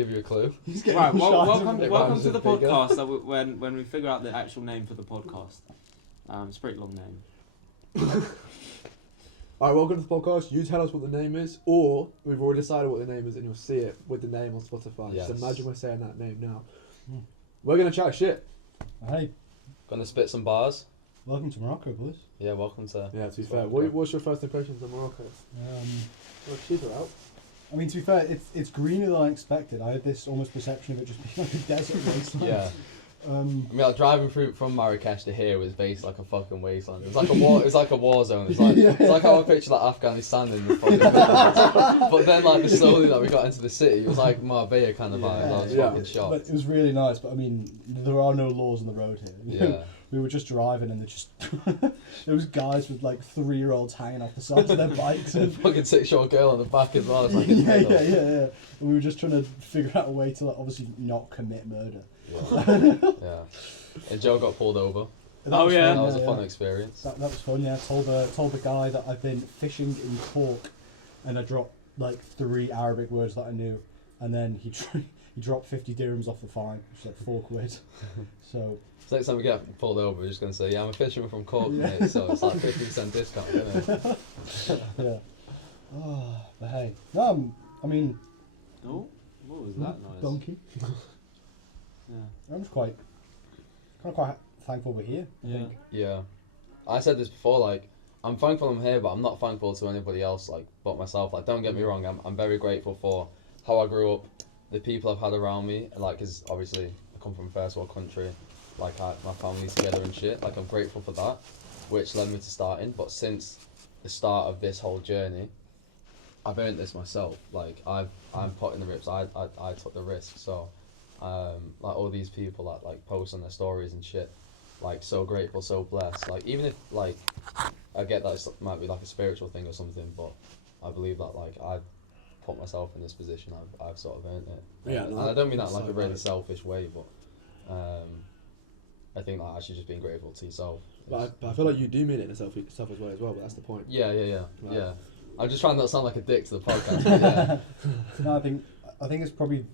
give you a clue. Right, welcome It to rhymes the with bigger. podcast. When we figure out the actual name for the podcast, it's a pretty long name. Alright, welcome to the podcast. You tell us what the name is, or we've already decided what the name is and you'll see it with the name on Spotify. Yes. Just imagine we're saying that name now. Mm. We're going to chat shit. Hey, Gonna spit some bars. welcome to Morocco, boys. Yeah, welcome to. Yeah, to be It's fair. Morocco. What's your first impressions of Morocco? Well, cheaper out. I mean, to be fair, it's greener than I expected. I had this almost perception of it just being like a desert wasteland. Yeah. Um, I mean, like driving through from Marrakesh to here was basically like a fucking wasteland. It's like a war. It's like a war zone. It's like Yeah. it's like how I picture like Afghanistan in the fucking. But then like the slowly that we got into the city, it was like Marbella kind of vibe. I was Yeah. fucking shocked. but it was really nice. But I mean, there are no laws on the road here. Yeah. We were just driving, and there was guys with like 3-year-olds hanging off the sides of their bikes. And a And fucking 6-year-old girl on the back as well. It's like yeah. And we were just trying to figure out a way to like, obviously not commit murder. Yeah. And Joe got pulled over. That Oh, was yeah. fun, That was a fun experience. That was fun, yeah. Told the guy that I've been fishing in Cork, and I dropped like 3 Arabic words that I knew, and then he dropped 50 dirhams off the fine, which is like 4 quid. So So next time we get pulled over, we're just gonna say, yeah, I'm a fisherman from Cork, Yeah. mate. So it's like 50% discount, isn't it? yeah. Oh, but hey, no, I mean, Oh, what was that noise? donkey. Yeah. I'm just quite thankful we're here. I Yeah. think. Yeah. I said this before, like, I'm thankful I'm here, but I'm not thankful to anybody else, like, but myself. Like, don't get me wrong, I'm very grateful for how I grew up, the people I've had around me, like, 'cause obviously I come from a first world country, like, my family's together and shit, like, I'm grateful for that, which led me to starting, but since the start of this whole journey, I've earned this myself, like, I'm putting the rips, I took the risk, so, like, all these people that, like, post on their stories and shit, like, so grateful, so blessed, like, even if, like, I get that it might be, like, a spiritual thing or something, but I believe that, like, I've put myself in this position, I've sort of earned it. Yeah, And no, I don't mean that in, that's like, a so really valid. selfish way, but, I think, like, actually just being grateful to yourself. But I feel like you do mean it in a selfish way as well, but that's the point. Yeah, Right. yeah. I'm just trying not to sound like a dick to the podcast, but yeah. No, I think it's probably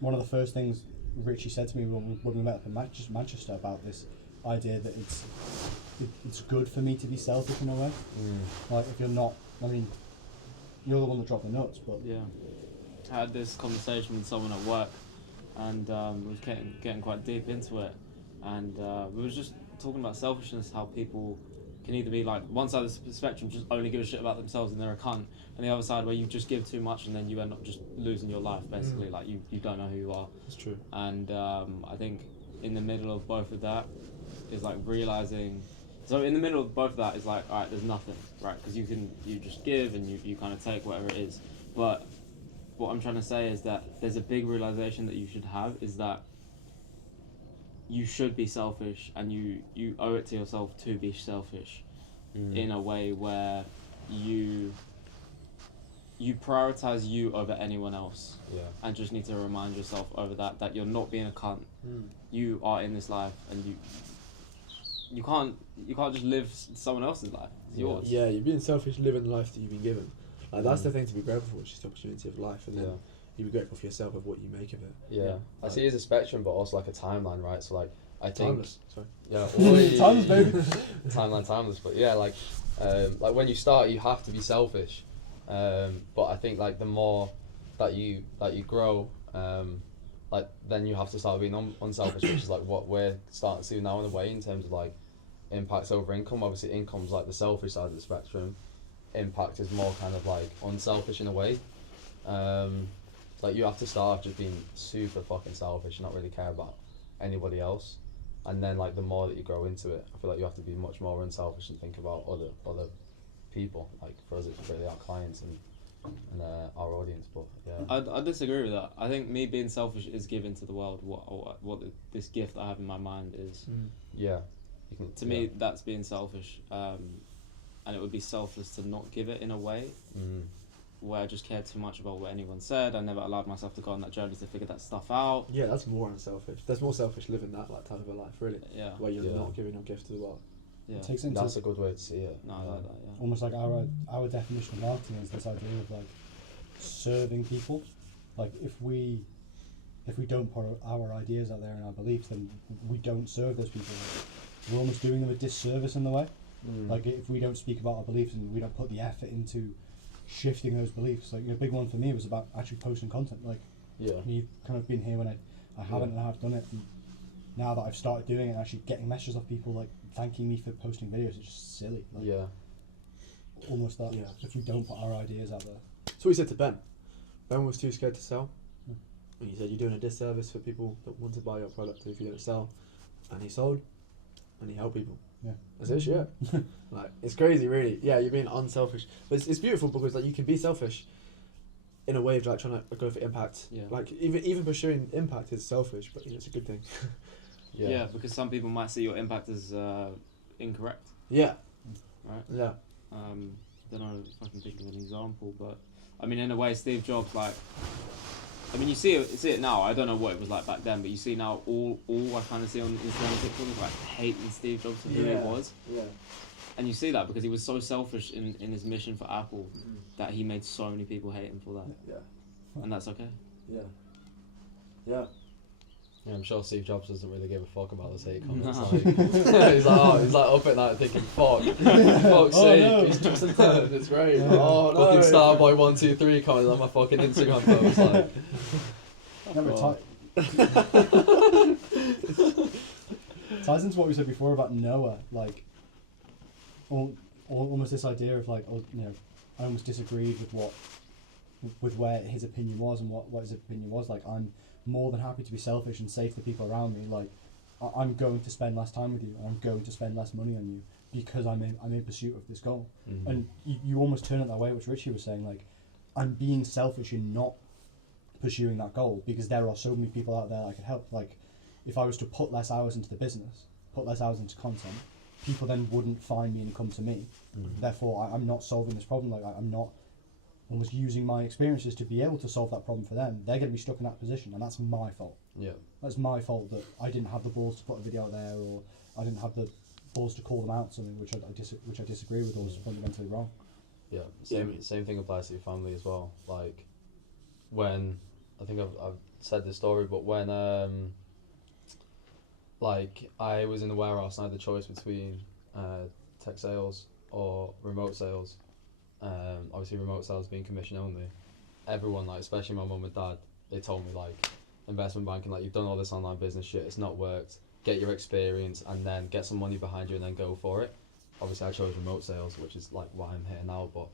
one of the first things Richie said to me when we met up in Manchester about this idea that it's good for me to be selfish in a way. Like, if you're not, I mean, you're the one that dropped the nuts, but Yeah. I had this conversation with someone at work, and we was getting quite deep into it, and we was just talking about selfishness, how people can either be like one side of the spectrum, just only give a shit about themselves and they're a cunt, and the other side where you just give too much and then you end up just losing your life, basically. Like, you don't know who you are. That's true. And I think in the middle of both of that is like realizing. So in the middle of both of that is like, all right, there's nothing, right? Because you just give and you kind of take whatever it is. But what I'm trying to say is that there's a big realization that you should have, is that you should be selfish, and you owe it to yourself to be selfish in a way where you prioritize you over anyone else, Yeah. and just need to remind yourself over that you're not being a cunt. You are in this life, and you can't just live someone else's life. It's Yeah. yours. Yeah, you're being selfish, living the life that you've been given. Like, that's the thing to be grateful for, it's just the opportunity of life, and then Yeah. you be grateful for yourself of what you make of it. Yeah. I see it as a spectrum, but also like a timeline, right? So, like, I think... Timeless. Sorry. Yeah. Timeless, baby. Timeless, but yeah, like when you start, you have to be selfish, but I think, like, the more that you grow, like, then you have to start being unselfish, which is like what we're starting to do now in a way, in terms of, like, impacts over income. Obviously, income's like the selfish side of the spectrum, impact is more kind of like unselfish in a way. Like, you have to start just being super fucking selfish and not really care about anybody else, and then, like, the more that you grow into it, I feel like you have to be much more unselfish and think about other people. Like, for us, it's really our clients and our audience. But yeah, I disagree with that. I think me being selfish is giving to the world this gift I have in my mind is. yeah. You can, To me, that's being selfish, and it would be selfless to not give it in a way where I just cared too much about what anyone said. I never allowed myself to go on that journey to figure that stuff out. Yeah, that's more unselfish. That's more selfish living that, like, type of a life, really. Yeah, Where you're Yeah. not giving your gift to the world. yeah. it takes into that's a good way to see it. No, I like that. Yeah. almost like our definition of marketing is this idea of like serving people. Like, if we if we don't put our ideas out there and our beliefs, then we don't serve those people. We're almost doing them a disservice in the way. Like if we don't speak about our beliefs and we don't put the effort into shifting those beliefs, like a big one for me was about actually posting content. Like Yeah. you've kind of been here when I haven't and I have done it. And now that I've started doing it and actually getting messages off people like thanking me for posting videos, it's just silly. Like, Yeah. almost that. Yeah. If we don't put our ideas out there. So we said to Ben. Ben was too scared to sell. Hmm. And he said you're doing a disservice for people that want to buy your product if you don't sell. And he sold. And he helped people. Yeah. That's it, yeah. Like it's crazy, really. Yeah, you're being unselfish, but it's beautiful because like you can be selfish in a way of like trying to go for impact. Yeah. Like even pursuing impact is selfish, but it's a good thing. Yeah. Because some people might see your impact as incorrect, Yeah. right? Yeah. Don't know if I can think of an example, but I mean, in a way, Steve Jobs, like, I mean, you see it now. I don't know what it was like back then, but you see now all I kind of see on Instagram and TikTok is like hating Steve Jobs for who he was, Yeah. and you see that because he was so selfish in his mission for Apple that he made so many people hate him for that, Yeah. and that's okay. Yeah. Yeah. Yeah, I'm sure Steve Jobs doesn't really give a fuck about those hate comments. No. Like, he's like up at night thinking, fuck, fuck's Oh, sake, no. he's just in time, it's great. Yeah. Oh, no. Fucking Starboy123 commenting on my fucking Instagram post, like, Never ties into what we said before about Noah, like almost this idea of like, I almost disagreed with where his opinion was and what his opinion was. Like, I'm more than happy to be selfish and say to the people around me, like, I'm going to spend less time with you, and I'm going to spend less money on you because I'm in pursuit of this goal. Mhm. And you almost turn it that way, which Richie was saying, like, I'm being selfish in not pursuing that goal because there are so many people out there I could help. Like, if I was to put less hours into the business, put less hours into content, people then wouldn't find me and come to me. Therefore, I'm not solving this problem. Like, I'm not almost using my experiences to be able to solve that problem for them. They're going to be stuck in that position, and that's my fault. Yeah. That's my fault that I didn't have the balls to put a video out there, or I didn't have the balls to call them out something which I disagree with or was fundamentally wrong. Yeah, Yeah, same thing applies to your family as well. Like, when, I think I've said this story, but when, like, I was in the warehouse and I had the choice between tech sales or remote sales. Obviously remote sales being commission only. Everyone, like, especially my mum and dad, they told me, like, investment banking, like, you've done all this online business shit, it's not worked, get your experience and then get some money behind you and then go for it. Obviously I chose remote sales, which is like why I'm here now, but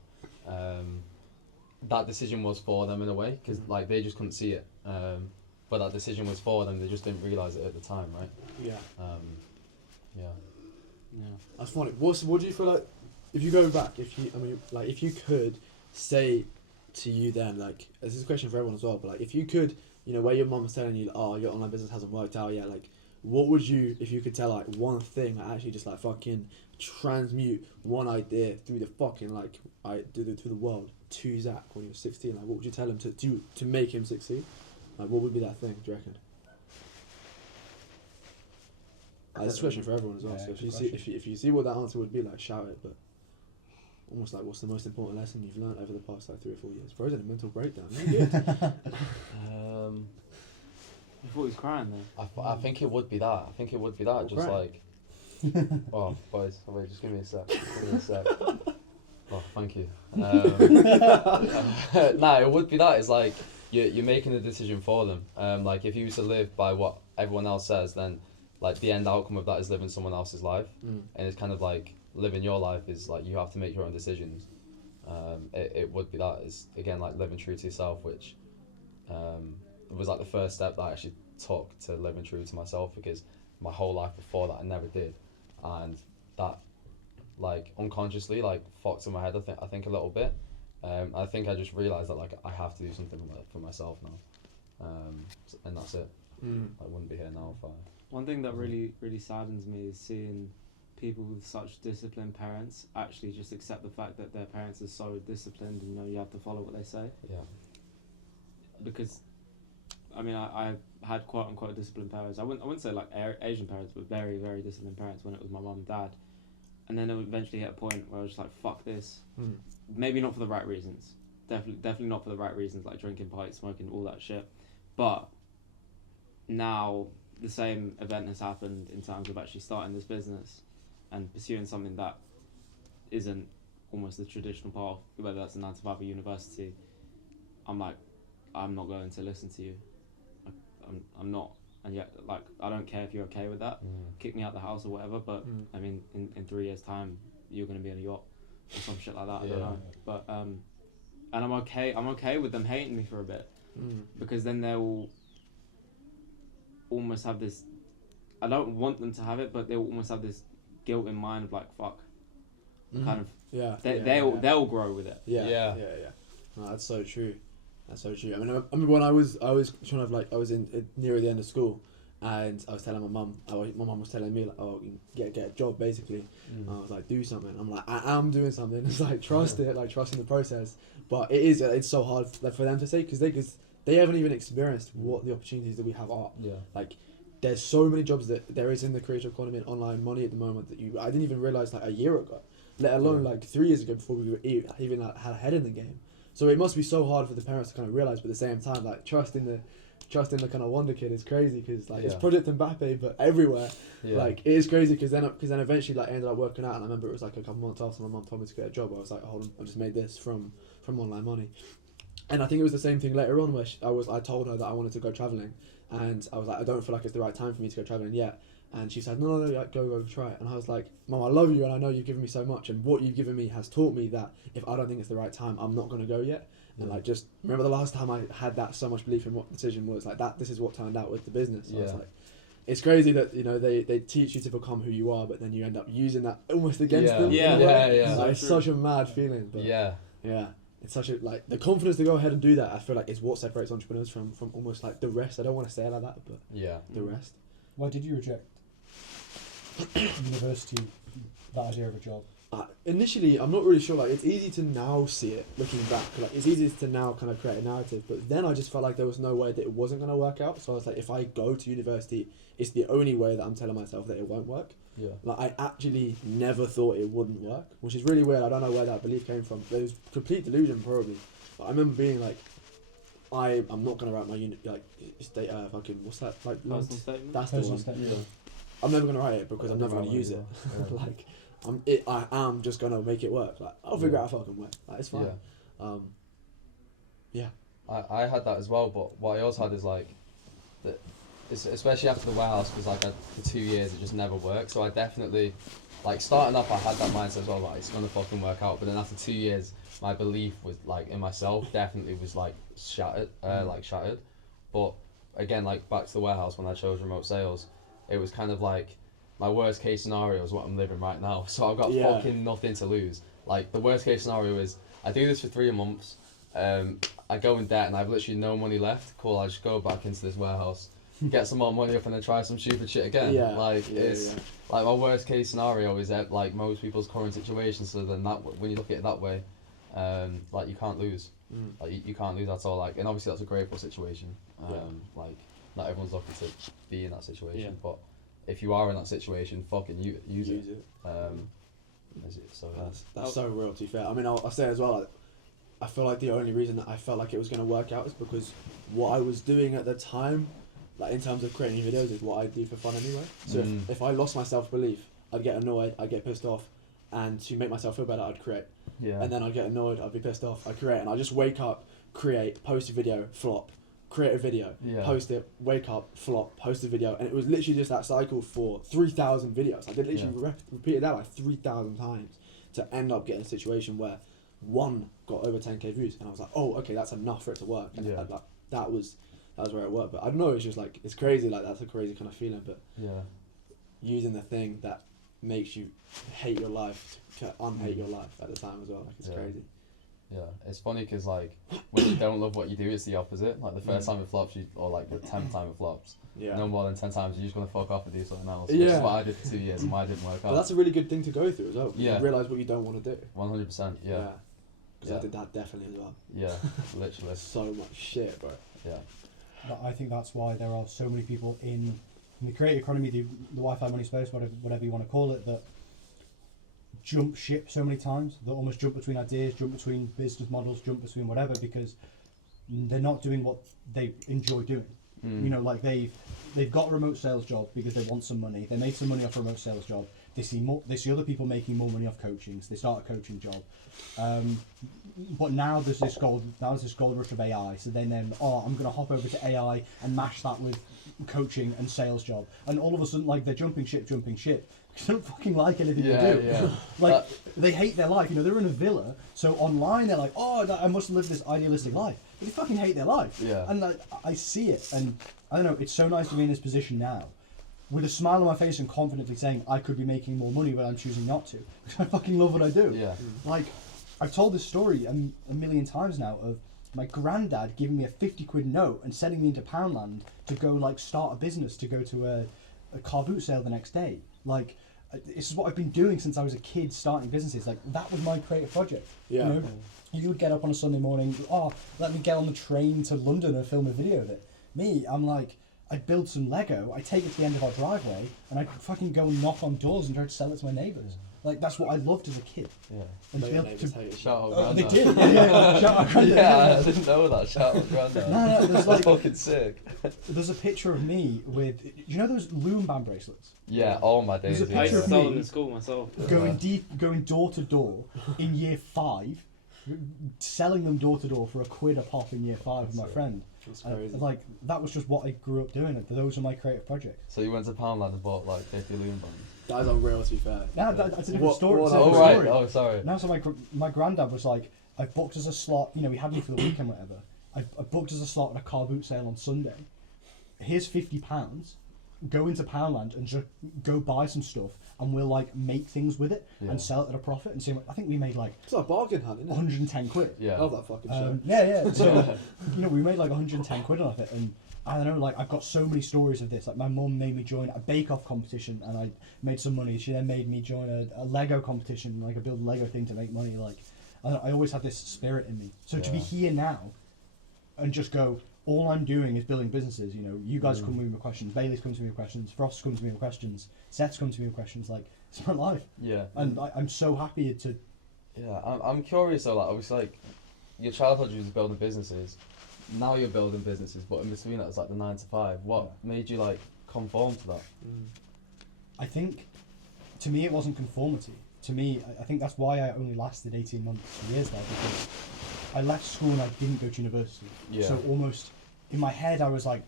that decision was for them in a way, because like they just couldn't see it, but that decision was for them, they just didn't realise it at the time, right? Yeah. Yeah. Yeah. That's funny. What do you feel like if you go back? If you could say to you then, like, this is a question for everyone as well, but like if you could, where your mum was telling you, oh, your online business hasn't worked out yet, like, what would you, if you could tell like one thing that actually just like fucking transmute one idea through the fucking like through the world to Zach when he was 16? Like, what would you tell him to make him succeed? Like, what would be that thing? Do you reckon? This is a question for everyone as well. Yeah, So if good you see question. if you see what that answer would be, like, shout it. But almost like, what's the most important lesson you've learned over the past like 3 or 4 years? Bro's in a mental breakdown. You're good. I thought he was crying there. I think it would be that. I think it would be that. Well, Just great. like, oh, boys, wait, just give me a sec. Give me a sec. Oh, thank you. Nah, it would be that. It's like you're making the decision for them. Like, if you used to live by what everyone else says, then like the end outcome of that is living someone else's life, and it's kind of like living your life is like you have to make your own decisions. It would be that. It's again like living true to yourself, which was like the first step that I actually took to living true to myself, because my whole life before that I never did, and that like unconsciously like fucked in my head I think a little bit. I think I just realised that like I have to do something for myself now, and that's it. I wouldn't be here now if I... One thing that really saddens me is seeing people with such disciplined parents actually just accept the fact that their parents are so disciplined and you have to follow what they say. Yeah. Because I mean, I had quote unquote disciplined parents. I wouldn't say like Asian parents, but very, very disciplined parents when it was my mum and dad. And then it would eventually hit a point where I was just like, fuck this. Maybe not for the right reasons. Definitely not for the right reasons, like drinking, pipe smoking, all that shit. But now the same event has happened in terms of actually starting this business and pursuing something that isn't almost the traditional path, whether that's a 9 to 5 or university. I'm like, I'm not going to listen to you. I'm not, and yet, like, I don't care if you're okay with that. Kick me out the house or whatever. But I mean, in 3 years' time, you're gonna be on a yacht or some shit like that. I don't know. But and I'm okay with them hating me for a bit, because then they'll almost have this. I don't want them to have it, but they'll almost have this guilt in mind of like, fuck, kind of. They'll grow with it. Yeah. No, that's so true. That's so true. I mean, I remember when I was trying to like, I was in near the end of school, and I was telling my mum. My mum was telling me like, oh, get a job basically. And I was like, do something. I'm like, I am doing something. It's like trust it, like trusting the process. But it's so hard for them to say because they haven't even experienced what the opportunities that we have are. Yeah. Like, there's so many jobs that there is in the creator economy and online money at the moment that I didn't even realize like a year ago, let alone like 3 years ago before we were even like, had a head in the game. So it must be so hard for the parents to kind of realize, but at the same time, like trusting the kind of wonder kid is crazy because like it's Project Mbappe, but everywhere. Like it is crazy because then eventually like I ended up working out, and I remember it was like a couple months after my mum told me to get a job. I was like, hold on, I just made this from online money, and I think it was the same thing later on where I told her that I wanted to go traveling, and I was like, I don't feel like it's the right time for me to go traveling yet. And she said, no, like, go try it. And I was like, Mum, I love you and I know you've given me so much. And what you've given me has taught me that if I don't think it's the right time, I'm not going to go yet. And like, just remember the last time I had that so much belief in what the decision was, like that, this is what turned out with the business. So I was like, it's crazy that, you know, they teach you to become who you are, but then you end up using that almost against them. Like, it's such a mad feeling. But yeah. It's such a, like, the confidence to go ahead and do that, I feel like is what separates entrepreneurs from almost like the rest. I don't want to say it like that, but the rest. Why did you reject university, that idea of a job? Initially, I'm not really sure. Like, it's easy to now see it looking back. Like, it's easy to now kind of create a narrative. But then I just felt like there was no way that it wasn't going to work out. So I was like, if I go to university, it's the only way that I'm telling myself that it won't work. Yeah. Like, I actually never thought it wouldn't work, which is really weird. I don't know where that belief came from. It was complete delusion, probably. But I remember being like, I'm not going to write my fucking what's that like? Personal statement. That's the one. Yeah. I'm never gonna write it because I'm never gonna use it. Like, I am just gonna make it work. Like, I'll figure out a fucking way. Like, it's fine. I had that as well, but what I also had is like, especially after the warehouse, because like for 2 years it just never worked. So I definitely, like starting up, I had that mindset as well, like it's gonna fucking work out. But then after 2 years, my belief was like in myself definitely was like shattered, shattered. But again, like back to the warehouse when I chose remote sales. It was kind of like my worst case scenario is what I'm living right now. So I've got fucking nothing to lose. Like the worst case scenario is I do this for 3 months. I go in debt and I've literally no money left. Cool, I just go back into this warehouse, get some more money up, and then try some stupid shit again. Like my worst case scenario is that like most people's current situation. So then that when you look at it that way, like you can't lose. Like you can't lose at all. Like, and obviously that's a grateful situation. Like. Not everyone's lucky to be in that situation, but if you are in that situation, fucking use it. That's so real, to be fair. I mean, I'll say as well, like, I feel like the only reason that I felt like it was going to work out is because what I was doing at the time, like in terms of creating videos, is what I do for fun anyway. So if I lost my self-belief, I'd get annoyed, I'd get pissed off, and to make myself feel better, I'd create. And then I'd get annoyed, I'd be pissed off, I'd create, and I'd just wake up, create, post a video, flop. Create a video, post it, wake up, flop, post a video, and it was literally just that cycle for 3,000 videos. I did literally repeated that like 3,000 times to end up getting a situation where one got over 10k views, and I was like, oh, okay, that's enough for it to work. And like, that was where it worked. But I don't know, it's just like it's crazy. Like that's a crazy kind of feeling. But using the thing that makes you hate your life to unhate your life at the time as well. Like it's crazy. Yeah, it's funny because like when you don't love what you do, it's the opposite. Like the first time it flops, or like the 10th time it flops. No more than 10 times, you're just gonna fuck off and do something else. Which is what I did for 2 years and why it didn't work out. But that's a really good thing to go through as well. You realise what you don't want to do. 100%. Yeah. Because I did that definitely as well. Yeah, literally. So much shit, bro. Yeah. But I think that's why there are so many people in the creator economy, the Wi-Fi money space, whatever you want to call it, that jump ship so many times, they almost jump between ideas, jump between business models, jump between whatever, because they're not doing what they enjoy doing. You know, like they've they've got a remote sales job because they want some money. They made some money off a remote sales job. They see other people making more money off coaching, so they start a coaching job. But now there's this gold rush of AI. So then I'm going to hop over to AI and mash that with coaching and sales job. And all of a sudden, like, they're jumping ship. Because they don't fucking like anything they do. Yeah. Like, they hate their life. You know, they're in a villa. So online, they're like, oh, I must live this idealistic life. But they fucking hate their life. Yeah. And like, I see it. And I don't know, it's so nice to be in this position now, with a smile on my face and confidently saying I could be making more money, but I'm choosing not to. Because I fucking love what I do. Yeah. Like, I've told this story a million times now of my granddad giving me a 50 quid note and sending me into Poundland to go, like, start a business, to go to a car boot sale the next day. Like, this is what I've been doing since I was a kid, starting businesses. Like, that was my creative project. Yeah. You know? You would get up on a Sunday morning, let me get on the train to London and film a video of it. Me, I'm like, I'd build some Lego, I'd take it to the end of our driveway, and I'd fucking go and knock on doors and try to sell it to my neighbours. Like, that's what I loved as a kid. Yeah. And to be able Neighbours to... hate it. Shout out Oh, they Grandad. did, yeah. Shout out Grandad. Yeah, I didn't know that. Shout out Grandad. No, there's like... Fucking sick. There's a picture of me with... You know those loom band bracelets? Yeah, all my days. There's a I picture used of to sell me. them in school myself. Going door to door in year 5, selling them door to door for £1 a pop in year 5 with my friend. That's crazy. Like, that was just what I grew up doing. Those were my creative projects. So you went to Poundland and bought like 50 loom bands? That is unreal, to be fair. Yeah, that's a different What- story. what It's a else? Oh different right, story. oh sorry. No, so my granddad was like, I booked us a slot, you know, he had me for the weekend, whatever. I booked us a slot at a car boot sale on Sunday. Here's £50. Go into Poundland and just go buy some stuff, and we'll like make things with it Yeah. and sell it at a profit. And see, I think we made like It's like a bargain hunt, isn't it? 110 quid. Yeah. I love that fucking show. Yeah. So, you know, we made like 110 quid off it, and I don't know, like, I've got so many stories of this. Like, my mum made me join a bake-off competition, and I made some money. She then made me join a Lego competition, like a build Lego thing to make money. Like, I always had this spirit in me. So to be Yeah. here now, and just go, all I'm doing is building businesses. You know, you guys come to me with questions, Bailey's come to me with questions, Frost comes to me with questions, Seth's come to me with questions. Like, it's my life, Yeah. and I'm so happy to. Yeah, I'm curious though, like, obviously, like, your childhood you was building businesses, now you're building businesses, but in between that it's like the 9 to 5. What made you, like, conform to that? I think, to me, it wasn't conformity. To me, I think that's why I only lasted 18 months, years there, because I left school and I didn't go to university. Yeah. So almost, in my head, I was like,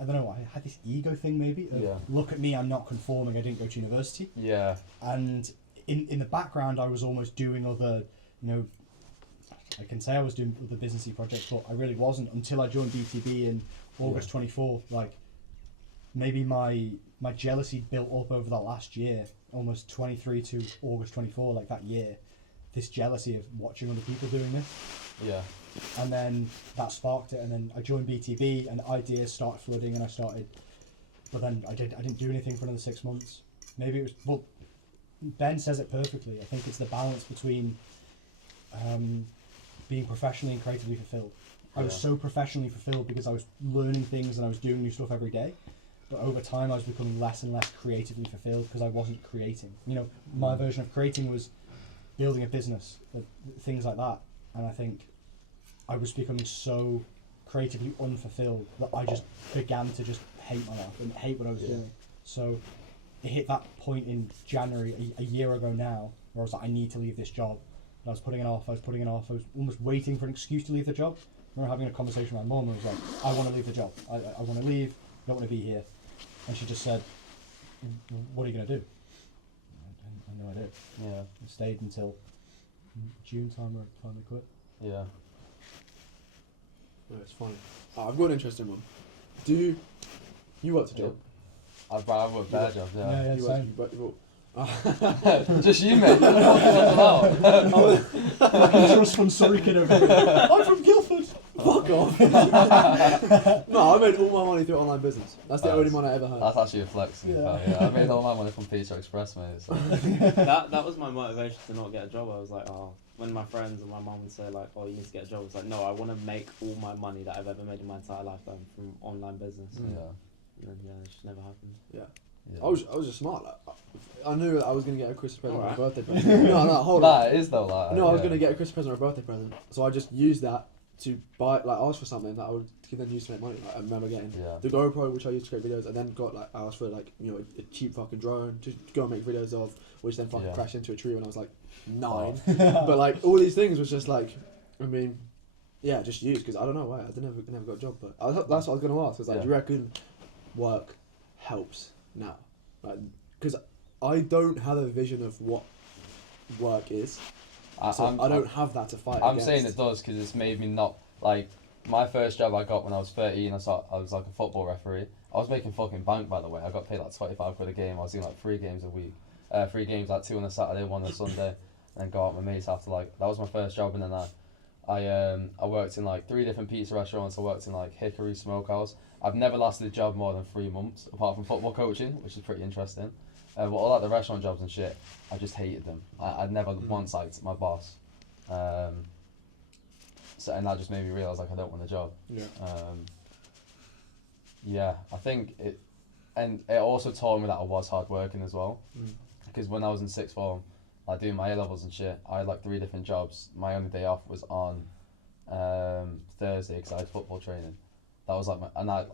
I don't know, I had this ego thing maybe. Of, Yeah. Look at me, I'm not conforming, I didn't go to university. Yeah. And in the background, I was almost doing other, you know, I can say I was doing other businessy projects, but I really wasn't until I joined BTB in August 24. Like, maybe my jealousy built up over that last year, almost 23 to August 24, like that year. This jealousy of watching other people doing this. Yeah. And then that sparked it, and then I joined BTB, and ideas started flooding, and I started. But then I didn't do anything for another 6 months. Maybe it was, well, Ben says it perfectly. I think it's the balance between being professionally and creatively fulfilled. I was Yeah. so professionally fulfilled because I was learning things and I was doing new stuff every day. But over time, I was becoming less and less creatively fulfilled because I wasn't creating. You know, my version of creating was building a business, things like that. And I think I was becoming so creatively unfulfilled that I just began to just hate my life and hate what I was doing. So it hit that point in January, a year ago now, where I was like, I need to leave this job. And I was putting it off, I was almost waiting for an excuse to leave the job. I remember having a conversation with my mum, and I was like, I want to leave the job. I want to leave, I don't want to be here. And she just said, what are you going to do? I had no idea. Yeah. I stayed until June time where I finally quit. Yeah. No, it's funny. I've got an interesting one. Do you worked a job? I've worked bad jobs, yeah. Yeah, you same. Just you, mate. You're fucking out. Fucking trust fund Surrey kid over here. I'm from Guildford. Fuck off. No, I made all my money through online business. That's the only money I ever had. That's actually a flex, to be fair. Yeah, I made all my money from Pizza Express, mate. So. That was my motivation to not get a job. I was like, oh, when my friends and my mum would say like, oh, you need to get a job, it's like, no, I want to make all my money that I've ever made in my entire lifetime from online business. Yeah. And then it just never happened. Yeah. I was just smart. Like, I knew that I was gonna get a Christmas present or a Alright. birthday present. No, hold on. That is though, like. No, I was yeah. gonna get a Christmas present or a birthday present, so I just used that to buy, like, ask for something that I would then use to make money. Like, I remember getting Yeah. the GoPro, which I used to create videos, and then got, like, I asked for, like, you know, a cheap fucking drone to go and make videos of, which then fucking Yeah. crashed into a tree when I was like 9. Oh. But like all these things was just like, I mean, yeah, just used because I don't know why I never got a job. But that's what I was gonna ask. Is like, Yeah. do you reckon work helps now? Like, because I don't have a vision of what work is, so I don't have that to fight. I'm against. saying it does because it's made me not like my first job I got when I was 13. I was like a football referee. I was making fucking bank, by the way. I got paid like 25 quid a game. I was doing like 3 games a week, 3 games, like 2 on a Saturday, 1 on a Sunday, and then go out with my mates after. Like that was my first job, and then I worked in like 3 different pizza restaurants. I worked in like Hickory Smokehouse. I've never lasted a job more than 3 months, apart from football coaching, which is pretty interesting. But all like the restaurant jobs and shit, I just hated them. I'd never once liked my boss. So and that just made me realise like I don't want the job. Yeah. Yeah, I think it, and it also taught me that I was hard working as well. Mm. Because when I was in sixth form, like doing my A levels and shit, I had like 3 different jobs. My only day off was on Thursday because I had football training. That was like and I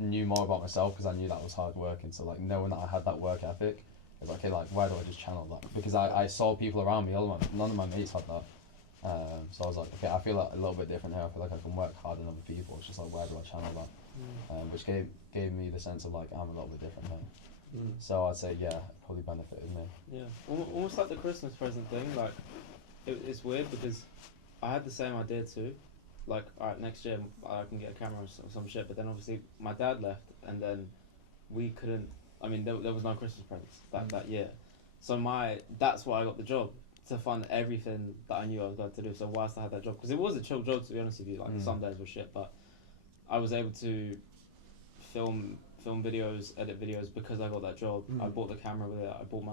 knew more about myself because I knew that I was hard working. So like knowing that I had that work ethic, it's like, okay, like where do I just channel that? Because I saw people around me, none of my mates had that. So I was like, okay, I feel like a little bit different here. I feel like I can work harder than other people. It's just like, where do I channel that? Which gave me the sense of like I'm a little bit different here. So I'd say yeah, it probably benefited me. Yeah, almost like the Christmas present thing. Like, it's weird because I had the same idea too. Like, alright, next year I can get a camera or some shit. But then obviously my dad left, and then we couldn't. I mean, there was no Christmas presents that year. So that's why I got the job, to fund everything that I knew I was going to do. So whilst I had that job, because it was a chill job to be honest with you. Like some days were shit, but I was able to film videos, edit videos because I got that job. I bought the camera with it. I bought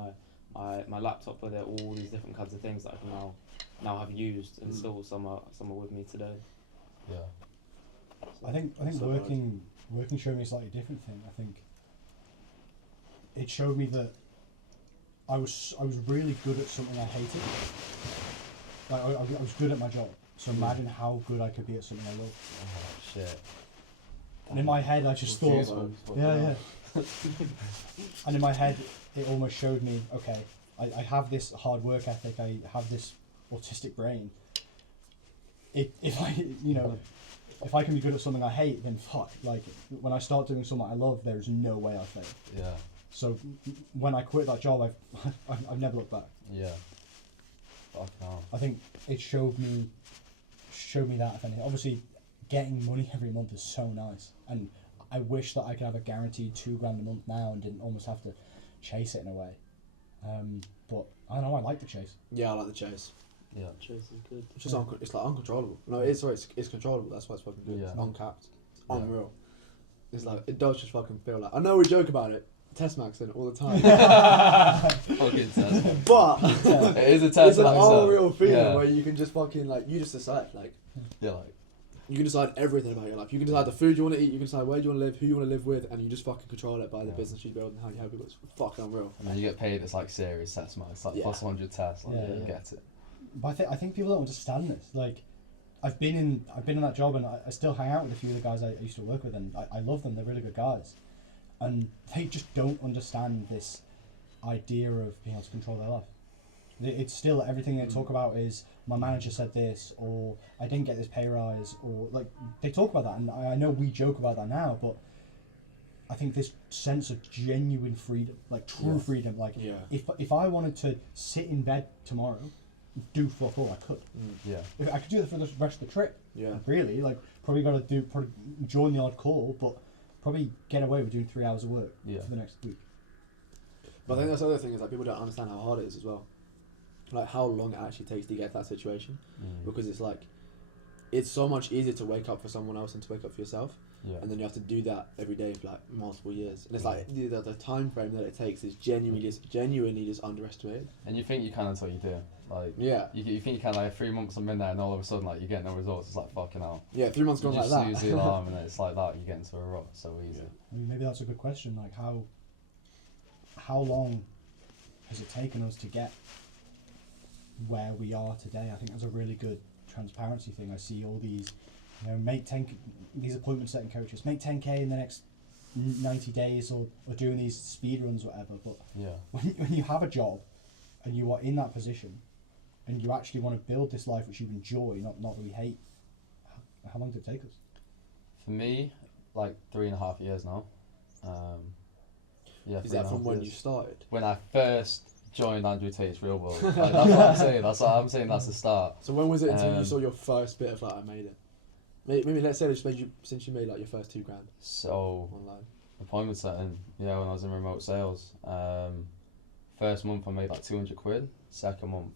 my laptop with it. All these different kinds of things that I can now have used, and still some are with me today. Yeah. So, I think so working showed me a slightly different thing. I think it showed me that I was really good at something I hated. Like I was good at my job. So imagine how good I could be at something I love. Oh, shit. And in my head, I just thought, Goosebumps. yeah. And in my head, it almost showed me, okay, I have this hard work ethic. I have this autistic brain. If I can be good at something I hate, then fuck. Like when I start doing something I love, there's no way I'll fail. Yeah. So when I quit that job, I've never looked back. Yeah. Fuck no. I think it showed me that. If anything, obviously, getting money every month is so nice, and I wish that I could have a guaranteed $2,000 a month now and didn't almost have to chase it in a way. But I don't know. I like the chase. Yeah, I like the chase. Yeah. Chase is good. It's just it's like uncontrollable. No, it's controllable. That's why it's fucking good. Yeah. It's uncapped. It's Yeah. unreal. It's like it does just fucking feel like. I know we joke about it. Test Max in it all the time. Fucking test. But It is a test. it's an like so. unreal feeling Yeah. where you can just fucking like you just decide like Yeah, like you can decide everything about your life. You can decide the food you want to eat. You can decide where you want to live, who you want to live with, and you just fucking control it by the Yeah. business you build and how you help people. It's fucking unreal. and then you get paid. It's like serious test, man. It's like Yeah. plus 100 tests. Like, Yeah. you get it. But I think people don't understand this. Like, I've been in that job, and I still hang out with a few of the guys I used to work with, and I love them. They're really good guys, and they just don't understand this idea of being able to control their life. It's still everything they talk about is my manager said this, or I didn't get this pay rise, or like they talk about that, and I know we joke about that now, but I think this sense of genuine freedom, like true Yeah. freedom, like Yeah. if I wanted to sit in bed tomorrow, do fuck all, I could. Yeah. If I could do that for the rest of the trip. Yeah. Really, like probably got to join the odd call, but probably get away with doing 3 hours of work Yeah. for the next week. But I think that's the other thing is like people don't understand how hard it is as well. Like how long it actually takes to get to that situation, because it's like it's so much easier to wake up for someone else than to wake up for yourself, Yeah. and then you have to do that every day for like multiple years, and it's like the time frame that it takes is genuinely just underestimated. And you think you can until you do. Like Yeah. you think you can like 3 months I'm in there and all of a sudden like you get no results. It's like fucking hell. Yeah, 3 months You gone like just that. snooze the alarm and it's like that. You get into a rut so easy. I mean, maybe that's a good question. Like how long has it taken us to get where we are today? I think that's a really good transparency thing. I see all these, make 10 these appointment setting coaches make 10k in the next 90 days or doing these speed runs, whatever. But Yeah. when you have a job and you are in that position and you actually want to build this life which you enjoy, not really hate, how long did it take us? For me, like 3.5 years now. Yeah. Is that 3.5 from when years. you started? When I first joined Andrew Tate's Real World. Like, that's what I'm saying. That's what I'm saying. That's the start. So when was it until you Um, saw your first bit of like I made it? Maybe let's say it just made you since you made like your first $2,000 So online. appointment setting. Yeah, when I was in remote sales. First month I made like 200 quid. Second month,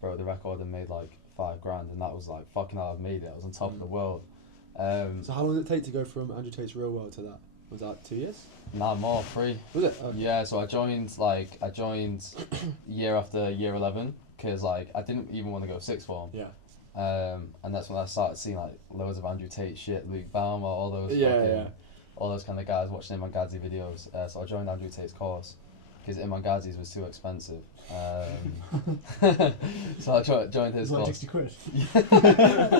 broke the record and made like $5,000, and that was like fucking hell. I've made it. I was on top of the world. So how long did it take to go from Andrew Tate's Real World to that? Was that 2 years? Nah, more 3. Was it? Okay. Yeah, so I joined year after year 11 because like I didn't even want to go sixth form. Yeah. And that's when I started seeing like loads of Andrew Tate shit, Luke Baumer, all those all those kind of guys watching Iman Gadzhi videos. So I joined Andrew Tate's course because Iman Gadzhi's was too expensive. So I joined his It was like course. 60 quid.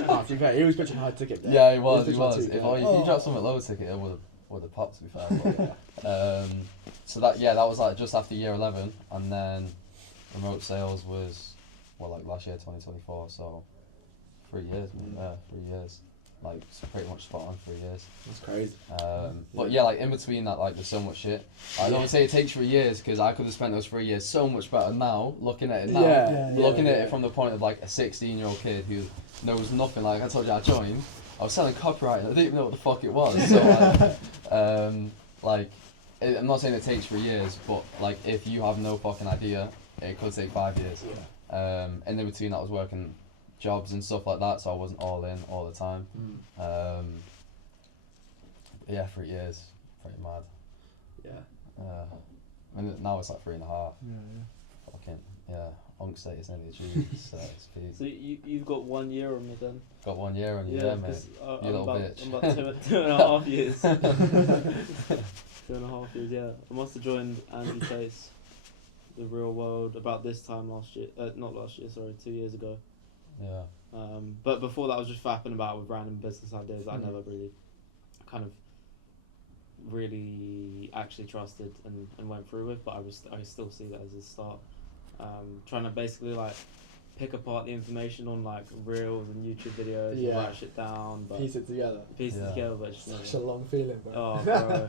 Ah, to be fair, he was pitching high ticket. There. Yeah, he was. pitching like If 2K. he dropped something lower ticket, it would have popped. To be fair. But, so that was like just after year 11, and then remote sales was like last year 2024. So 3 years, man. Yeah, 3 years. Like it's pretty much spot on 3 years. That's crazy. But yeah, like in between that, like there's so much shit. I don't say it takes 3 years because I could have spent those 3 years so much better now. Looking at it now, looking at it from the point of like a 16-year-old kid who knows nothing. Like I told you, I joined. I was selling copyright. And I didn't even know what the fuck it was. So I'm not saying it takes 3 years, but like if you have no fucking idea, it could take 5 years. And in between that, I was working jobs and stuff like that, so I wasn't all in all the time. Yeah, 3 years, pretty mad. Yeah. And now it's like 3.5. Yeah. Fucking yeah, Onk status nearly achieved. So it's peak. So you've got 1 year on me then? Got 1 year on you, Yeah, yeah, mate. because You I'm little about, bitch. I'm about two and a half years. 2.5 years, yeah. I must have joined Andrew Tate's The Real World about this time last year. Not last year, sorry, 2 years ago. Yeah. But before that, I was just fapping about with random business ideas that I never really kind of really actually trusted and went through with, but I still see that as a start. Trying to basically like pick apart the information on like reels and YouTube videos and write shit down, but Piece it together. piece it together, but just Such a long feeling, bro. oh bro,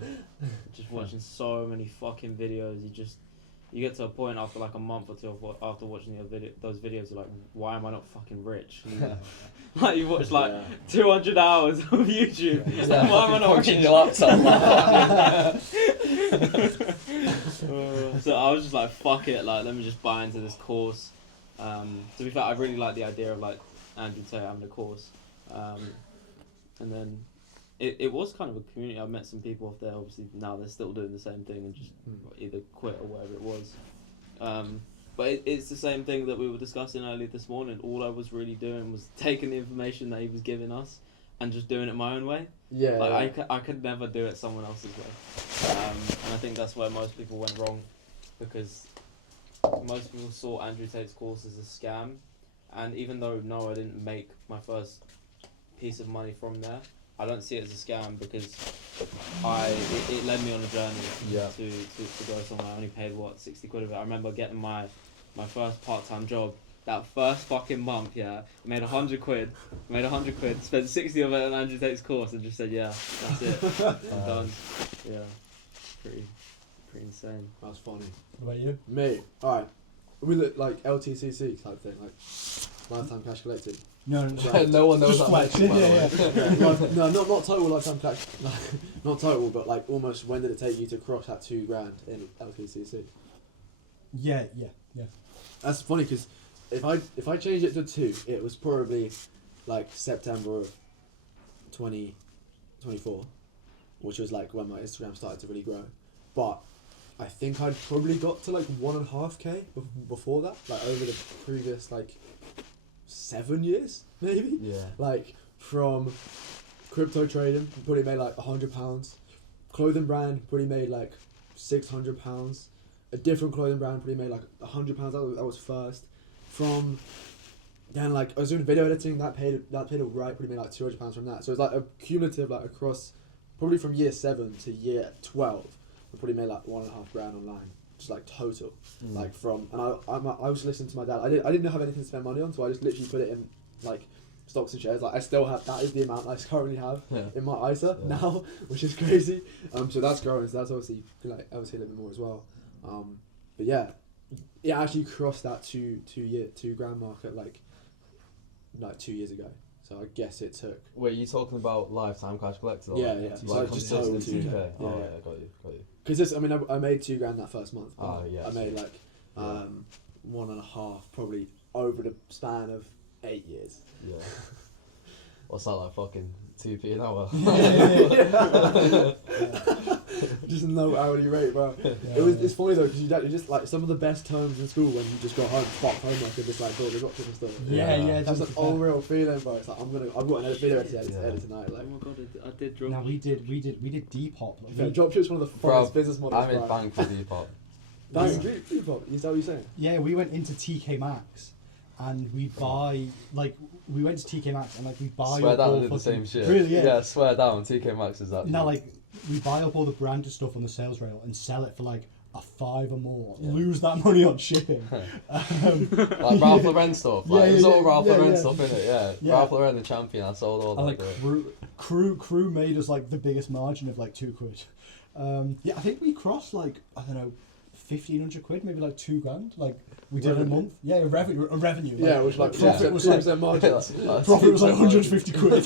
just watching so many fucking videos, you get to a point after like a month or two after watching those videos, you're like, why am I not fucking rich? Like you watch like 200 hours of YouTube. Yeah, Why am I not punching rich? your laptop. So I was just like, fuck it, like let me just buy into this course. To be fair, I really like the idea of like Andrew Tate having a course, and then it was kind of a community. I met some people off there. Obviously now they're still doing the same thing and just either quit or whatever it was. But it's the same thing that we were discussing earlier this morning. All I was really doing was taking the information that he was giving us and just doing it my own way. Yeah. Like I could never do it someone else's way. And I think that's where most people went wrong, because most people saw Andrew Tate's course as a scam. And even though no, I didn't make my first piece of money from there, I don't see it as a scam because it led me on a journey to go somewhere. I only paid 60 quid of it. I remember getting my first part-time job. That first fucking month, I made 100 quid. Spent 60 of it on Andrew Tate's course and just said, yeah, that's it. I'm done. Yeah, pretty insane. That's funny. What about you? Me, alright. We look like LTCC type thing, like lifetime cash collected. No, No one knows just that flex. much, by the way. Like, no, not total lifetime cash. Not total, but like almost. When did it take you to cross that $2,000 in LTCC? Yeah. That's funny because if I changed it to 2, it was probably like September of 2024, which was like when my Instagram started to really grow. But I think I'd probably got to like 1.5K before that, like over the previous like 7 years maybe. Yeah. Like from crypto trading, probably made like £100. Clothing brand probably made like £600. A different clothing brand probably made like £100. That was first. From then like I was doing video editing, that paid alright, probably made like £200 from that. So it was like a cumulative like across, probably from year 7 to year 12, I probably made like £1.5 grand online, just like total, like from. And I was listening to my dad. I didn't have anything to spend money on, so I just literally put it in like stocks and shares. Like I still have, that is the amount I currently have in my ISA now, which is crazy. So that's growing. So that's obviously a little bit more as well. But yeah, it actually crossed that two grand mark at like 2 years ago. So I guess it took. Wait, you talking about lifetime cash collector? Yeah, like, yeah. Like So just consistent total 2K. Yeah, Oh, yeah. yeah, got you. Because this, I mean, I made £2 grand that first month. But Ah, yeah, I made so- like 1.5 probably over the span of 8 years. Yeah. What's that like? Fucking 2p an hour. Just no hourly rate, bro. It's funny though, because you just like some of the best times in school when you just got home, fuck homework, and just like go to the doctor and stuff. Yeah, It's that's just an unreal feeling, bro. It's like I've got an video to edit tonight. Oh Like, my god, I did drop. Now we did Depop. yeah, Dropship's one of the Bro, funnest business models. I'm in bro. bank for Depop. Bang, Depop. Is that what you're saying? Yeah, we went into TK Maxx and we buy like we went to TK Maxx and like we buy Swear up down, all I did the fucking- same shit. Really, yeah. Swear down, TK Maxx is that. Now like we buy up all the branded stuff on the sales rail and sell it for like a 5 or more. Yeah. Lose that money on shipping. Like Ralph Lauren stuff. Like, it was all Ralph Lauren yeah. stuff in it, yeah. Yeah. Ralph Lauren the champion, I sold all And that. like to it. crew made us like the biggest margin of like £2. Yeah, I think we crossed like I don't know, 1,500 quid, maybe like £2 grand. Like we did a Revenue. month. Yeah, revenue. Yeah, which like profit was like 2% margin. profit was like 150 quid.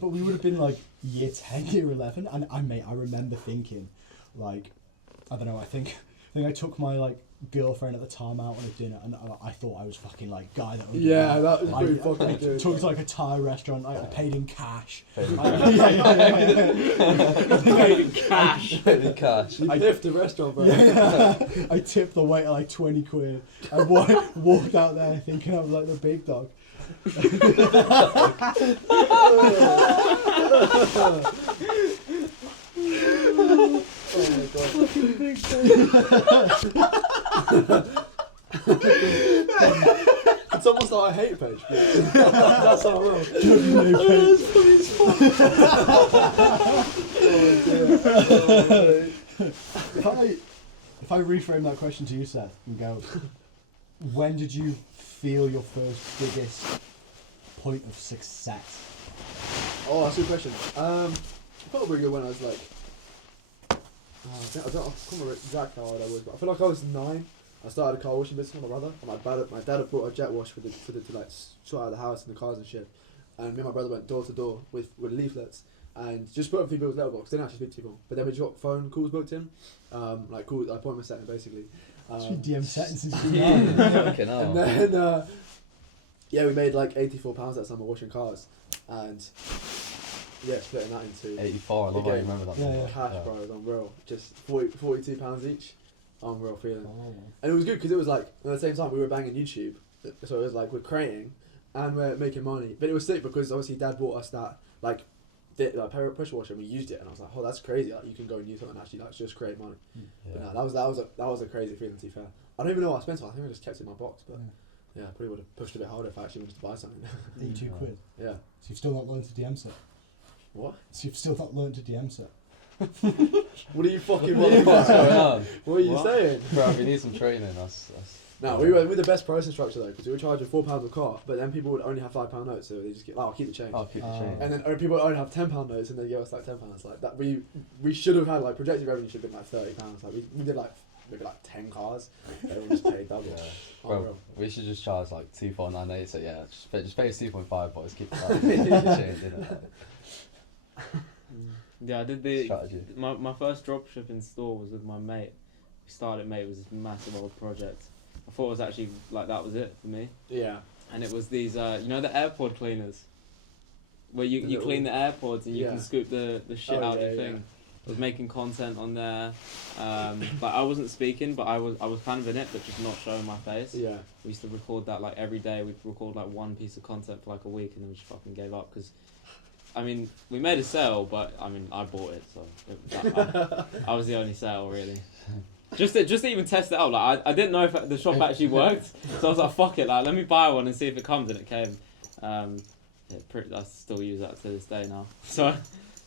But we would have been like year 10, year 11, and I remember thinking, like, I don't know. I think I took my like girlfriend at the time out on a dinner, and I thought I was fucking like guy that. Would Yeah, that was I, pretty fucking good. took to like a Thai restaurant. I paid in cash. Paid in Paid in cash. Paid in cash. You piffed the restaurant, bro. I tipped the waiter like 20 quid. I walked out there thinking I was like the big dog. Oh my god. Could someone start a hate page, please? That's how I will. If I reframe that question to you, Seth, and go, when did you feel your first biggest point of success? Oh, that's a good question. I felt really good when I was like, I can't remember exactly how old I was, but I feel like I was 9. I started a car washing business with my brother, and my dad had bought a jet wash to like sort out the house and the cars and shit. And me and my brother went door to door with leaflets and just put up people's letterbox. Didn't actually speak to people, but then we just got phone calls booked in, like calls, appointment setting basically. It's been DM settings since you Fucking hell. And then yeah, we made like £84 that summer washing cars, and yeah, splitting that into 84, I love how you Again, remember that. yeah, number. cash, bro. It was unreal. Just £42 each. Unreal feeling. Oh. And it was good because it was like at the same time we were banging YouTube, so it was like we're creating and we're making money. But it was sick because obviously Dad bought us that like pressure washer and we used it, and I was like, oh, that's crazy. Like you can go and use something and actually like just create money. But Yeah. no, that was a crazy feeling. To be fair, I don't even know what I spent on. I think I just kept it in my box. But yeah, I probably would have pushed a bit harder if I actually wanted to buy something. 82 Yeah. quid. Yeah. So you've still not learned to DM set. What? So you've still not learned to DM set. What are you fucking? What the fuck's going on? What are you What? saying? Bro, we need some training. That's No, we were the best pricing structure though, because we were charging £4 a cart, but then people would only have £5 notes, so they just get, oh, I'll keep the change. I'll keep the chain. And then people would only have £10 notes, and they give us like £10. Like that, we should have had like projected revenue should have been like £30. Like we did like maybe like 10 cars. Everyone just paid double. Yeah. Oh, Bro, bro. we should just charge like 2,498. So yeah, just pay us 2.5, but just keep the chain, didn't it? Yeah, I did the Strategy. my first dropshipping store was with my mate. We started mate, it was this massive old project. I thought it was actually like that was it for me. Yeah. And it was these you know the AirPod cleaners? Where you Little- clean the AirPods and you Yeah. can scoop the shit Oh, out yeah, your thing. I was making content on there. Like I wasn't speaking, but I was kind of in it, but just not showing my face. Yeah. We used to record that like every day. We'd record like one piece of content for like a week, and then we just fucking gave up because, I mean, we made a sale, but I mean I bought it, so I was the only sale really. just to even test it out. Like I didn't know if the shop actually worked, so I was like, fuck it, like let me buy one and see if it comes, and it came. I still use that to this day now, so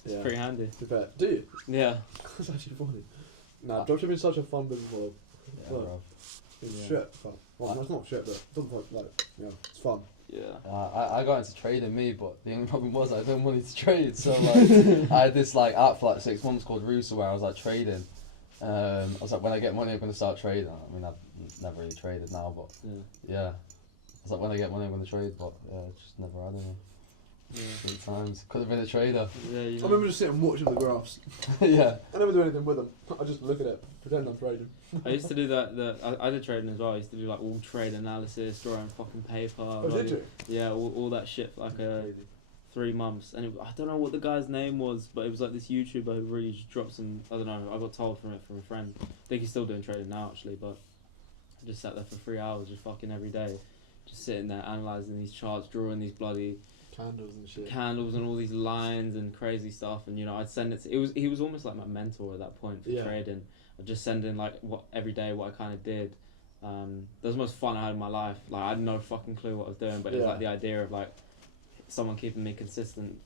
it's pretty handy. Do you? Yeah. That's actually funny. Nah, dropshipping is such a fun business model. Yeah, Well, bro. It's Yeah. shit, but well, no, it's not shit, but it doesn't like it's fun. Yeah. I got into trading but the only problem was I had no money to trade. So like I had this like app for like 6 months called Rooster where I was like trading. I was like, when I get money, I'm gonna start trading. I mean, I've never really traded now, but yeah. I was like, when I get money, I'm gonna trade, but just never had any. Yeah. 3 times. Could have been a trader. Yeah. I You remember just sitting and watching the graphs. Yeah. I never do anything with them. I just look at it, pretend I'm trading. I used to do that. I did trading as well. I used to do like all trade analysis, drawing fucking paper. Oh, did you? Yeah, all that shit for like 3 months. And I don't know what the guy's name was, but it was like this YouTuber who really just dropped some. I don't know. I got told from a friend. I think he's still doing trading now actually, but I just sat there for 3 hours, just fucking every day, just sitting there analysing these charts, drawing these bloody Candles and shit. candles and all these lines and crazy stuff. And I'd send it. He was almost like my mentor at that point for Yeah. trading. I'd just send in like every day what I kind of did. That was the most fun I had in my life. Like I had no fucking clue what I was doing, but it was Yeah. like the idea of like someone keeping me consistent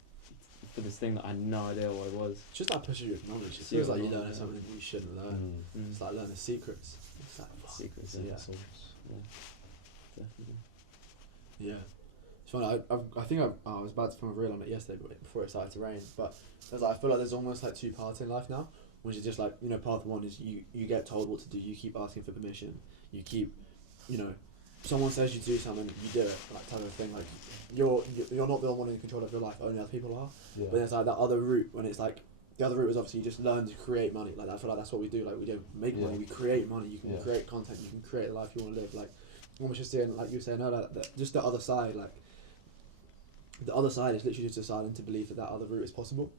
for this thing that I had no idea what it was. It's just that pushes you knowledge. It See feels what like you're knowledge, learning yeah. something you shouldn't learn. Mm. It's like learning secrets. It's like, fuck. Secrets, Yeah. definitely. Yeah. It's funny. I think I was about to film a reel on it yesterday, but before it started to rain. But there's like, I feel like there's almost like 2 parts in life now, which is just like path 1 is you get told what to do. You keep asking for permission. You keep, someone says you do something, you do it. Like type of thing. Like you're not the one in control of your life. Only other people are. Yeah. But there's like that other route when it's like. The other route is obviously you just learn to create money. Like I feel like that's what we do. Like we don't make money, Yeah. we create money. You can Yeah. create content. You can create the life you want to live. Like almost just saying, like you were saying earlier, that just the other side. Like the other side is literally just deciding to believe that other route is possible,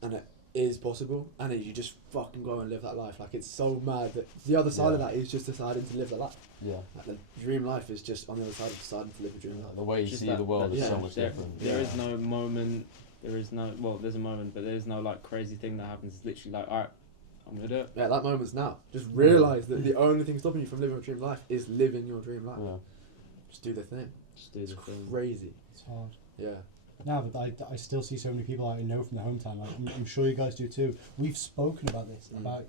and it is possible, and then you just fucking go and live that life. Like it's so mad that the other side of Yeah. that is just deciding to live that life. Yeah. Like the dream life is just on the other side of deciding to live a dream life. The way you Just see that- the world that- is yeah, so much different. There is no moment. There is no. Well, there's a moment, but there's no like crazy thing that happens. It's literally like, alright, I'm gonna do it. Yeah, that moment's now. Just realise that the only thing stopping you from living a dream life is living your dream life. Yeah. Just do the thing. Just do It's the thing. crazy. It's hard. Yeah. No, but I still see so many people I know from the hometown. Like, I'm sure you guys do too. We've spoken about this, about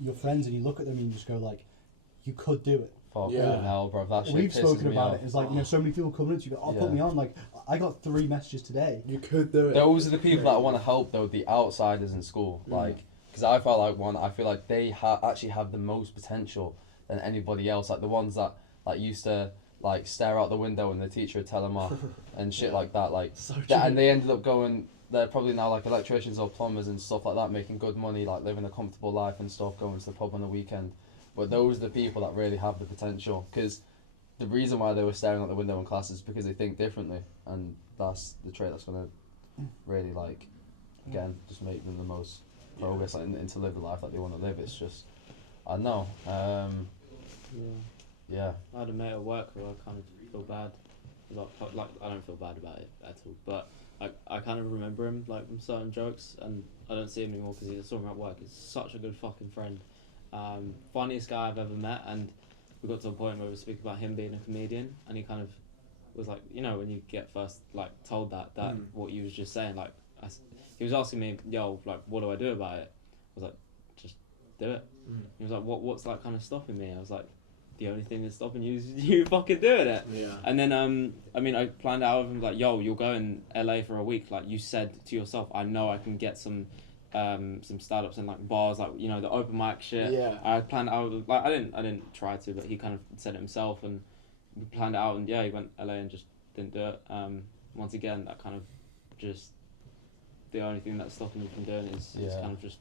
your friends, and you look at them and you just go like, you could do it. Fucking Yeah. hell, bro. That shit We've pisses spoken me about off. it. It's like, so many people coming up to you, go, oh, put Yeah. me on. Like, I got 3 messages today. You could do it. Those are the people that I want to help, though, the outsiders in school. Like, because I felt like I feel like they actually have the most potential than anybody else. Like, the ones that, like, used to, like, stare out the window and the teacher would tell them off and shit like that. Like, So true. and they ended up going, they're probably now, like, electricians or plumbers and stuff like that, making good money, like, living a comfortable life and stuff, going to the pub on the weekend. But those are the people that really have the potential. Because the reason why they were staring out the window in class is because they think differently. And that's the trait that's going to really, like, again, just make them the most progress like, and to live the life that they want to live. It's just, I don't know. Yeah. Yeah. I had a mate at work who I kind of feel bad. Like I don't feel bad about it at all, but I kind of remember him like from certain jokes, and I don't see him anymore because he's saw him at work. He's such a good fucking friend, funniest guy I've ever met, and we got to a point where we were speaking about him being a comedian, and he kind of was like, when you get first like told that what you was just saying, like he was asking me, yo, like what do I do about it? I was like, just do it. He was like, what's like kind of stopping me? I was like, the only thing that's stopping you is you fucking doing it. Yeah. And then I planned out with him like, yo, you'll go in LA for a week. Like you said to yourself, I know I can get some startups and like bars, like the open mic shit. Yeah. I planned out like I didn't try to, but he kind of said it himself, and we planned it out, and he went LA and just didn't do it. Once again, that kind of just the only thing that's stopping you from doing is kind of just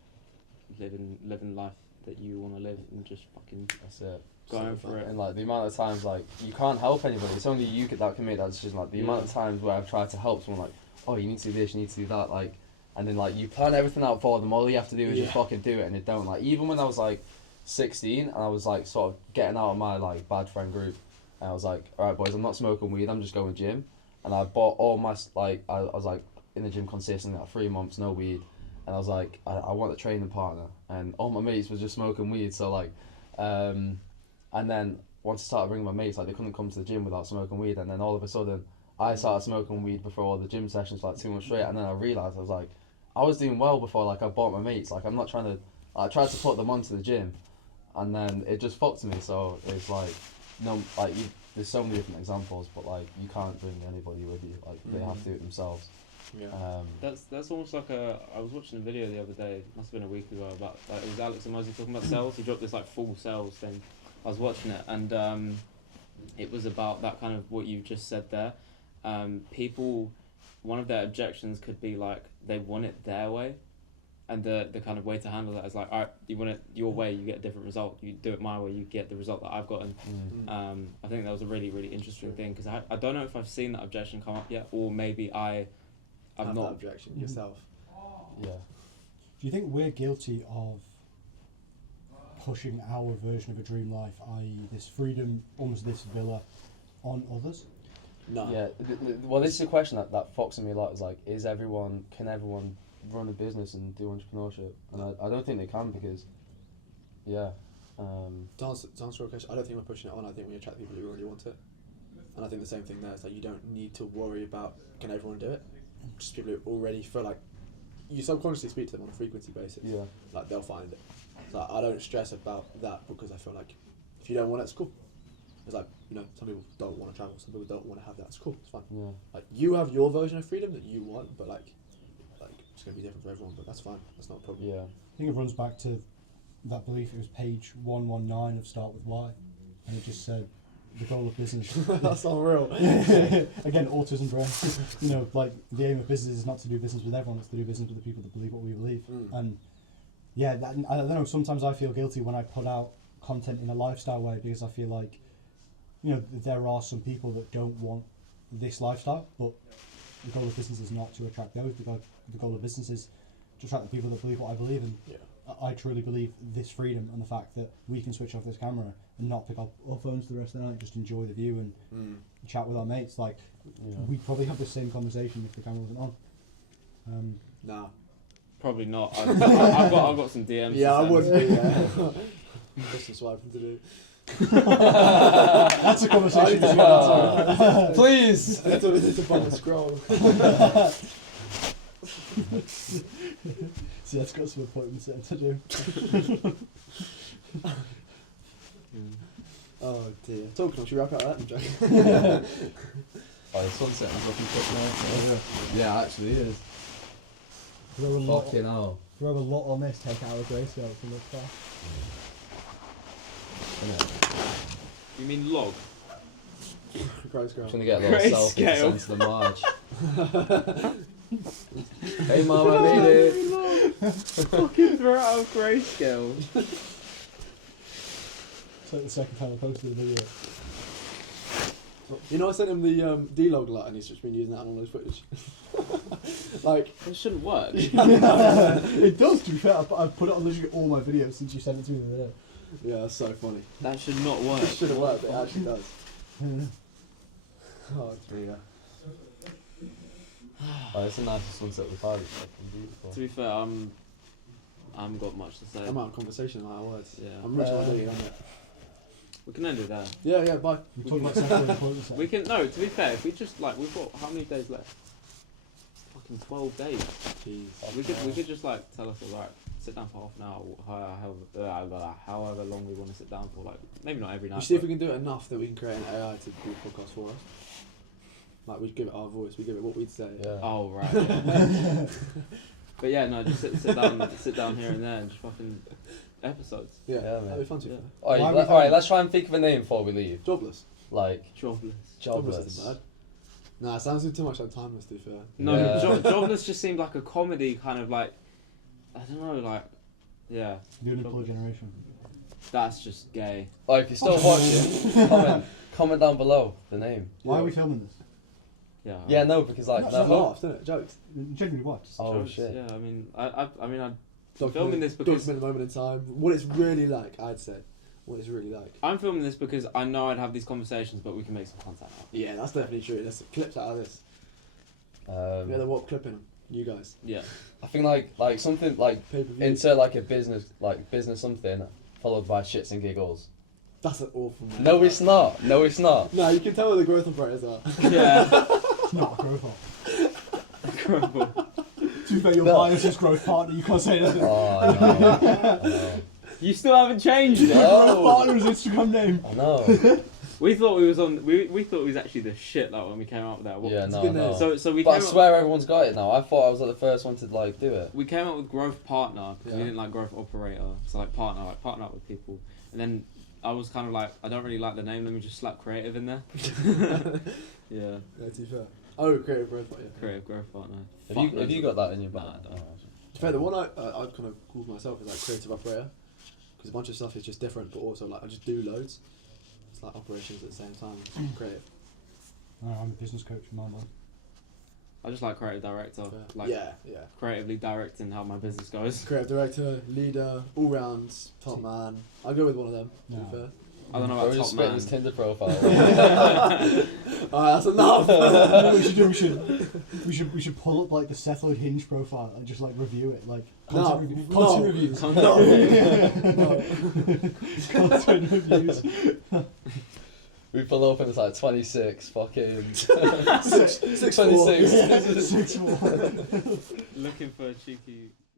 living life that you want to live and just fucking That's it. going for it. And like the amount of times like you can't help anybody. It's only you that can make that decision. Like the amount of times where I've tried to help someone, like, oh, you need to do this, you need to do that, like, and then like you plan everything out for them. All you have to do is just fucking do it, and they don't. Like even when I was like 16 and I was like sort of getting out of my like bad friend group, and I was like, all right, boys, I'm not smoking weed. I'm just going gym, and I bought all my like I was like in the gym consistently like 3 months, no weed. And I was like, I want a training partner, and all my mates were just smoking weed. So like, And then once I started bringing my mates, like they couldn't come to the gym without smoking weed, and then all of a sudden I started smoking weed before all the gym sessions for like 2 months straight, and then I realised I was like, I was doing well before like I bought my mates, like I'm not trying to, I tried to put them onto the gym, and then it just fucked me. So it's like, no, like there's so many different examples, but like you can't bring anybody with you, like they have to do it themselves. Yeah. That's almost like I was watching a video the other day, must have been a week ago, about like it was Alex and Mosey talking about cells. He dropped this like full cells thing. I was watching it, and it was about that kind of what you just said there. People, one of their objections could be like they want it their way, and the kind of way to handle that is like, alright, you want it your way, you get a different result. You do it my way, you get the result that I've gotten. I think that was a really, really interesting thing, because I don't know if I've seen that objection come up yet, or maybe I'm Have not. that objection yourself. Yeah. Do you think we're guilty of pushing our version of a dream life, i.e. this freedom, almost this villa, on others? No. Yeah. Well, this is a question that fucks with me a lot. Is like, can everyone run a business and do entrepreneurship? And I don't think they can, because, yeah. To answer your question, I don't think we're pushing it on. I think we attract people who already want it. And I think the same thing there is like, you don't need to worry about can everyone do it. Just people who already feel like you subconsciously speak to them on a frequency basis. Yeah. Like they'll find it. So I don't stress about that, because I feel like if you don't want it, it's cool. It's like, you know, some people don't want to travel, some people don't want to have that. It's cool, it's fine. Yeah. Like you have your version of freedom that you want, but like it's gonna be different for everyone. But that's fine. That's not a problem. Yeah. I think it runs back to that belief. It was page 119 of Start With Why, and it just said the goal of business. That's unreal. Again, autism brain. You know, like the aim of business is not to do business with everyone; it's to do business with the people that believe what we believe. And yeah, I don't know. Sometimes I feel guilty when I put out content in a lifestyle way, because I feel like, you know, there are some people that don't want this lifestyle, but the goal of business is not to attract those. The goal of business is to attract the people that believe what I believe in. Yeah. I truly believe this freedom and the fact that we can switch off this camera and not pick up our phones the rest of the night, just enjoy the view and chat with our mates. Like, we'd probably have the same conversation if the camera wasn't on. Nah. Probably not. I've got some DMs. Yeah, I to would send. be. Yeah. Just some swiping to do. That's a conversation. Please. It's a bummer scroll. See, that's got some appointments there to do. Oh dear. Talking, should we wrap out that? Jack? Oh, the sunset is looking quick now. Yeah, actually it is. Throw a lot, Fucking hell. throw a lot on this, take out a grayscale from this far. You mean log? Christ, I'm trying to get a little selfie to send to the Marge. Hey mum, I made it. Fucking throw out of grayscale. It's like the second time I posted a video. You know, I sent him the D-Log lot, and he's just been using that on all his footage. Like, It shouldn't work. It does, to be fair. I've put it on literally all my videos since you sent it to me the other day. yeah, that's so funny. That should not work. It should have worked, but it actually does. Oh dear. Oh, it's the nicest sunset we've had. It's fucking beautiful. To be fair, I haven't got much to say. I'm out of conversation, like words. Yeah. I'm rich on idea, I'm it. We can end it there. Yeah, yeah, bye. We talked about secular employment. We can, no, to be fair, if we just like, we've got, how many days left? Fucking 12 days. Jeez. We could just like tell us, alright, sit down for half an hour, or however long we want to sit down for, like, maybe not every night. We see if but- we can do it enough that we can create an AI to do podcasts for us. Like, we give it our voice, we give it what we'd say. Yeah. Oh, right. Yeah. But yeah, no, just sit down here and there and just fucking episodes. Yeah, Yeah, that'd man. be fun to Yeah. do. Alright, let's try and think of a name before we leave. Jobless. Like, Jobless. Jobless jobless. isn't bad. Nah, it sounds too much like Timeless, to be fair. No, Yeah. Jobless just seemed like a comedy kind of like, I don't know, like, yeah, The unemployed generation. that's just gay. Oh, if you're still watching, comment down below the name. Why are Yeah. we filming this? Yeah. Yeah, no, because like, It's no, not laughs, isn't it? Jokes. Genuinely what? Oh Jokes, shit. Yeah, I mean, I'm Document- filming this because document the moment in time. What it's really like, I'd say. What it's really like. I'm filming this because I know I'd have these conversations, but we can make some content out. Yeah, that's definitely true. There's clips out of this. Um, Yeah, the what clipping them? You guys. Yeah. I think like something like Pay per view. into like a business something. followed by shits and giggles. That's an awful name. No, it's not. No, it's not. No, you can tell where the growth operators are. Yeah. It's not a growth up. Incredible. To be fair, your No. bias is growth partner. You can't say anything. Oh, I know. You still haven't changed it. Growth No. partner's Instagram name. I know. We thought we was on. We thought it was actually the shit like when we came out with that. Yeah, It's no, good no. name. So we But I came swear everyone's got it now. I thought I was like the first one to like do it. we came up with growth partner because we Yeah. didn't like growth operator. So like partner up with people. And then I was kind of like, I don't really like the name. Let me just slap creative in there. Yeah, Yeah, to be fair. Oh, creative growth. Yeah. creative growth partner. Have you got that in your Nah, bag? I don't. To be fair, the one I kind of call myself is like creative operator, because a bunch of stuff is just different, but also like I just do loads. It's like operations at the same time. It's creative. I'm a business coach from my mum. I just like creative director. Fair. Like yeah. creatively directing how my business goes. Creative director, leader, all round, top man. I'll go with one of them. To No. be fair. I don't know Bro, about just top spit man. his Tinder profile. Alright, that's enough. You know what we should do? We should pull up like the Seth Lloyd Hinge profile and just like review it, like No, content no. reviews. No. Content reviews. We pull up and it's like 26, fucking... 6'4". 26. 6'1". Looking for a cheeky